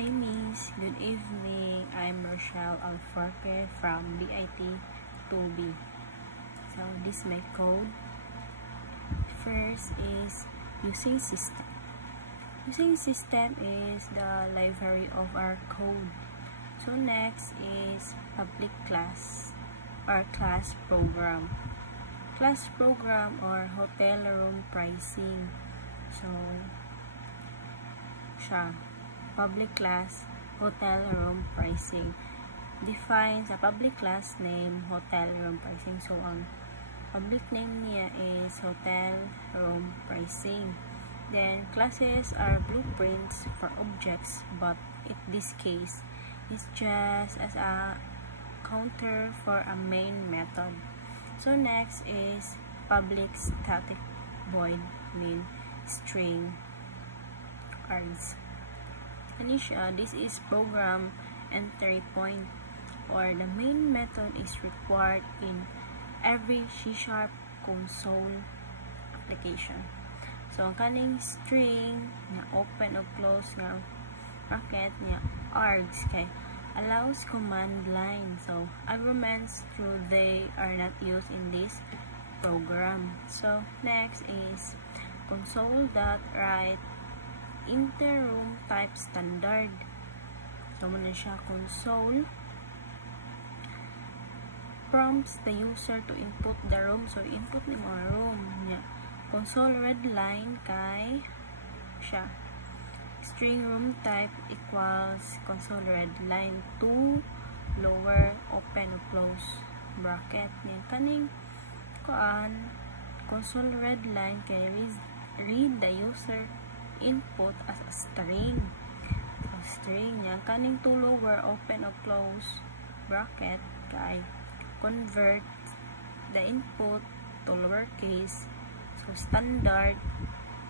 Hi Miss, good evening. I'm Rochelle Alforque from BIT 2B. So this is my code. First is using system. Using system is the library of our code. So next is public class or class program. Class program or hotel room pricing. So siya. Public class, hotel room pricing. Defines a public class name, hotel room pricing. So, ang public name niya is hotel room pricing. Then, classes are blueprints for objects, but in this case, it's just as a counter for a main method. So, next is public static void main string args. This is program entry point, or the main method is required in every C# console application. So, ang kaning string na open o close nga bracket nga args kay allows command line. So, arguments through they are not used in this program. So, next is console.write inter-room type standard. So, muna siya console prompts the user to input the room. So, input ni mga room niya. Console read line kay siya string room type equals console read line to lower open or close bracket. Yan kaning kuan console read line kay read the user input as a string. So, string yan kaning to lower open or close bracket kay convert the input to lowercase. So, standard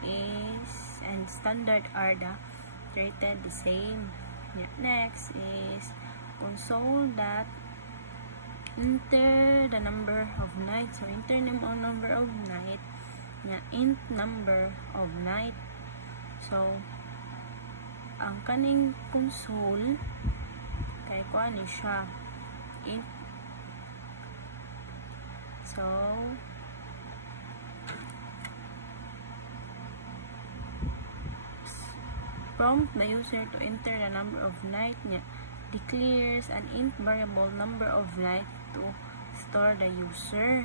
is and standard are treated the same. Yeah. Next is console that enter the number of night. So, enter ang number of night. Yeah. Int number of night. So, ang kaning console kay kuan ni siya int. So, prompt the user to enter the number of night niya. Declares an int variable number of night to store the user.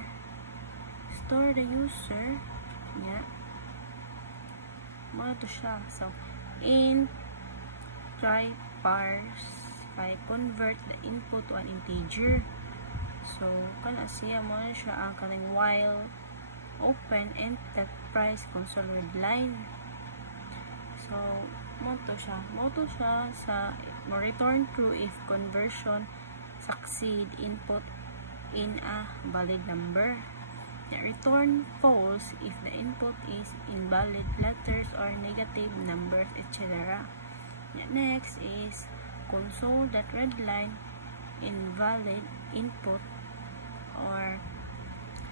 Store the user niya. Mga to siya. So, int try parse kay convert the input to an integer. So, kana siya mo na siya ang kaning while open enterprise console read line. So, mo to siya sa return true if conversion succeed input in a valid number. Return false if the input is invalid letters or negative numbers, etc. Next is console.readline invalid input, or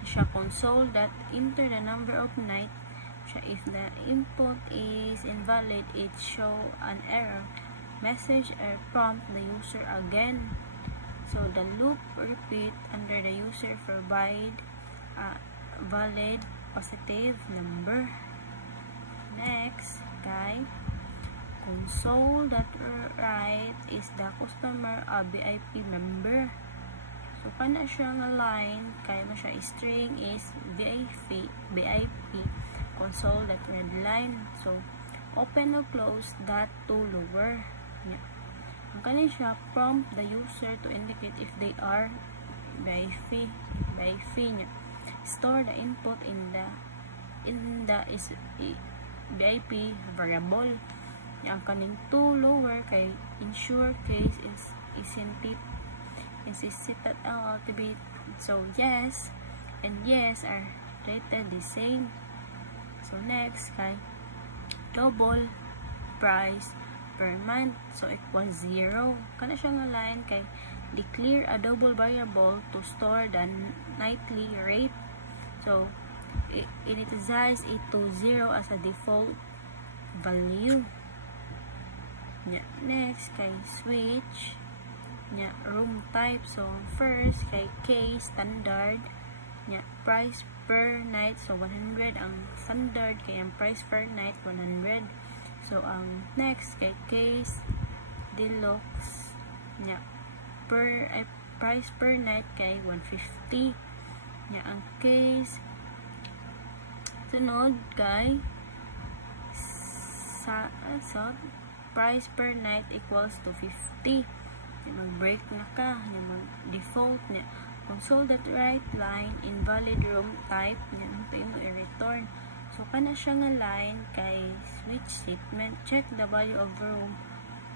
siya console.enter the number of night. If the input is invalid, it show an error message or prompt the user again. So the loop repeat under the user provide a valid positive number. Next, console.write is the customer a VIP member. So kana siya nga line kay mo siya string is VIP console.readline. So open or close that to lower. Yeah. Ang kanin siya prompt the user to indicate if they are VIP niya. Store the input in the VIP variable. Ang kaning to lower kay ensure case is insisted to be. So yes and yes are rated the same. So next kay double price per month, so equals 0. Kana siya nga line kay declare a double variable to store the nightly rate. So initialize it to 0 as a default value. nya. Next kay switch nya, room type. So first kay K standard nya, price per night. So 100 ang standard, kay ang price per night 100. So ang next kay case deluxe nya, price per night kay 150 nya. Ang case sunod kay price per night equals to 50. Mag-break na ka, mag-default niya. Console that right line invalid room type niya, pay mo i-return. So kana siya nga line kay switch statement. Check the value of room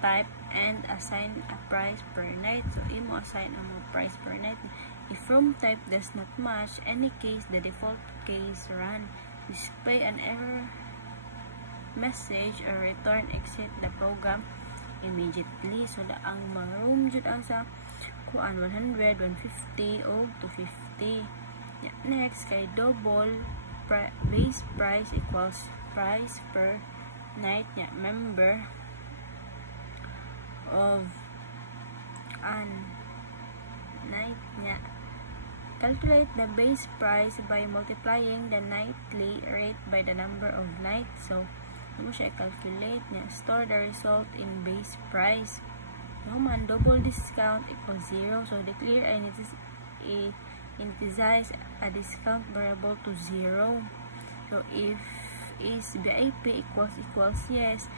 type and assign a price per night. So imo assign ang mga price per night. If room type does not match any case, the default case run. Display an error message or return exit the program immediately. So ang ma-room jud asa kuan 100, 150 o 250. Yeah. Next kay double base price equals price per night nya, member of an night nya. Calculate the base price by multiplying the nightly rate by the number of nights. So mo siya calculate niya. Store the result in base price. Human double discount equals 0. So declare and initialize a discount variable to 0. So if is BIP equals yes,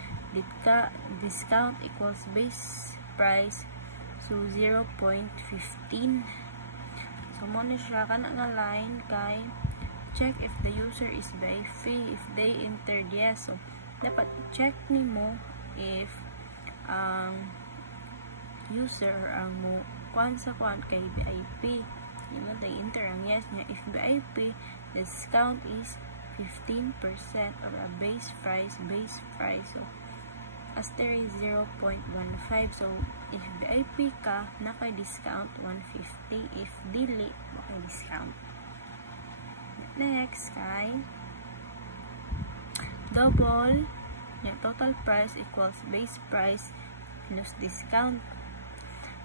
discount equals base price, so 0.15. So mo na siya kana nga line kay check if the user is BIP. If they entered yes, so dapat check nimo if ang user or ang mo kuan sa kuan kay BIP. Yung they enter ang yes niya. If BIP, the discount is 15% or a base price. So aster is 0.15. So if BIP ka, naka-discount 150. If dili, naka-discount. Next kay double nya, total price equals base price minus discount.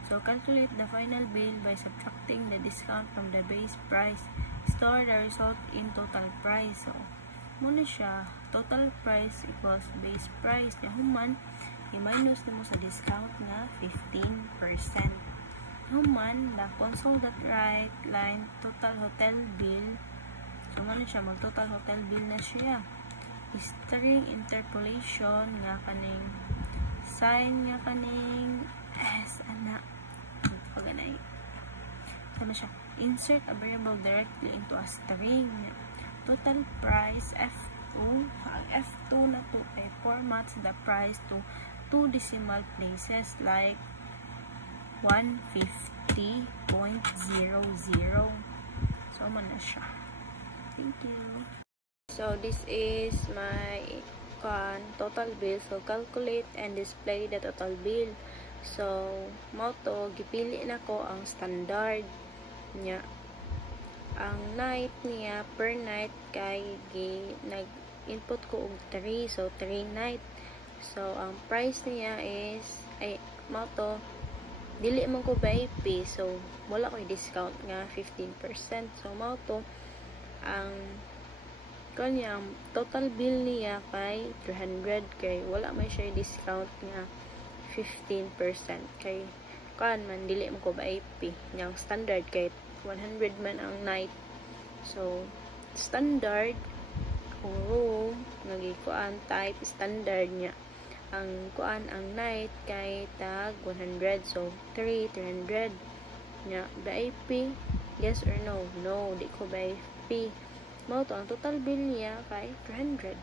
So calculate the final bill by subtracting the discount from the base price. Store the result in total price. So muna siya, total price equals base price nya, human i-minus nimo sa discount nga 15%. Human na console that right line total hotel bill. So muna siya, mag total hotel bill na siya. String interpolation nga kaning sign nga kaning ana paganay sama siya. Insert a variable directly into a string. Total price F2. Ang F2 na to ay formats the price to 2 decimal places like 150.00. So man na siya. Thank you. So this is my total bill. So calculate and display the total bill. So moto gipili na ko ang standard niya. Ang night niya per night kay nag-input ko og 3. So 3 night. So ang price niya is moto dili man ko BIP. So wala ko discount nga 15%. So moto ang kanyang total bill niya kay 300 kay wala may siya discount nga 15% kay kan man dili mo ko ba IP yang standard kay 100 man ang night. So standard kung room nagikuan type standard niya ang kuan ang night kay tag 100. So 300 nya ba IP yes or no? No, di ko ba IP. Mao to ang total bill niya kay 300.